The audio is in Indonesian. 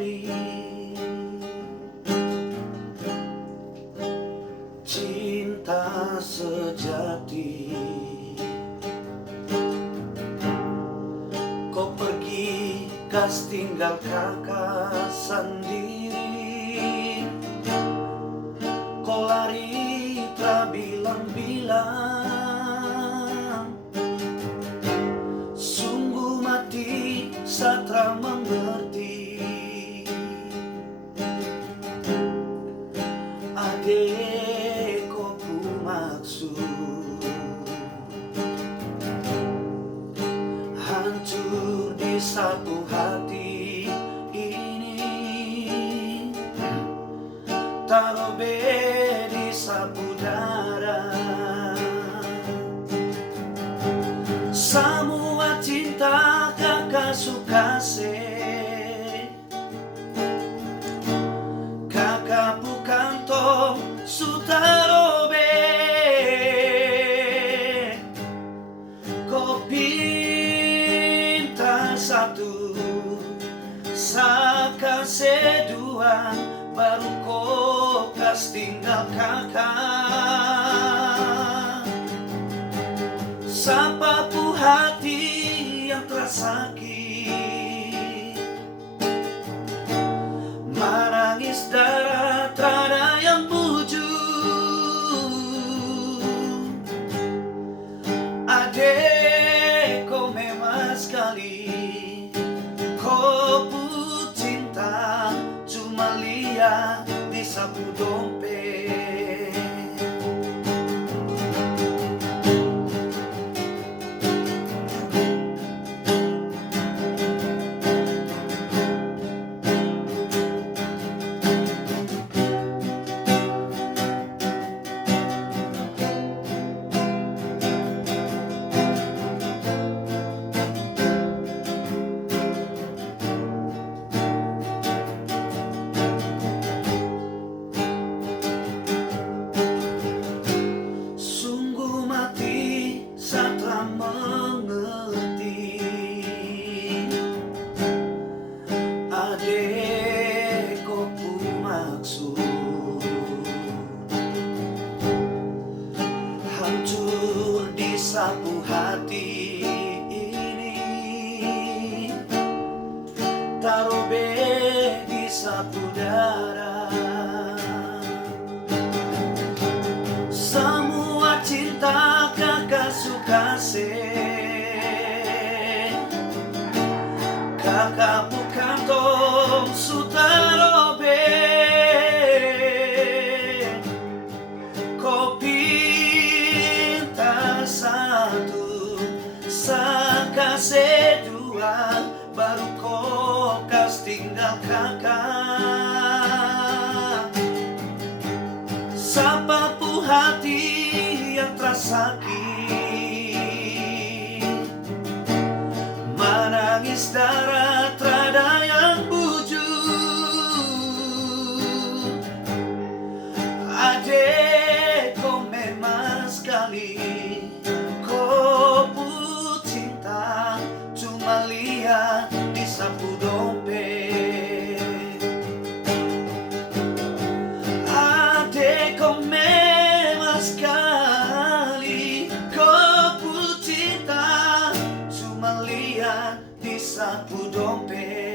hari, cinta sejati. Kau pergi, kas tinggal kakak sendiri. Kau lari tak bilang-bilang, sungguh mati satra mengerti. Adek kau ku maksud, hancur di satu hati ini, tarobe di sapu dada. Semua cinta kakak suka se, kakak bukan tong sutarobe. Kau pinta satu, saka sedua, baru kau kas tinggal kakak. Sapapu hati yang tersakit, menangis darah trada yang puju. Adek kau memang sekali, kau pu cinta cuma lihat di sapu dompet. Mengerti, adek kau pu maksud, hancur di sapu hati ini, tarobe di sapu dada. Semua cinta kakak suka se, kakak bukan tong sutarobe. Kau pinta satu, saka sedua, baru kau kas tinggal kakak. Sapapu hati yang tersakit, menangis darah trada yang bujur. Adek kau memang sekali, kau pu cinta cuma lihat di sapu dompet. Adek kau memang sekali, kau pu cinta cuma lihat di sapu dompet.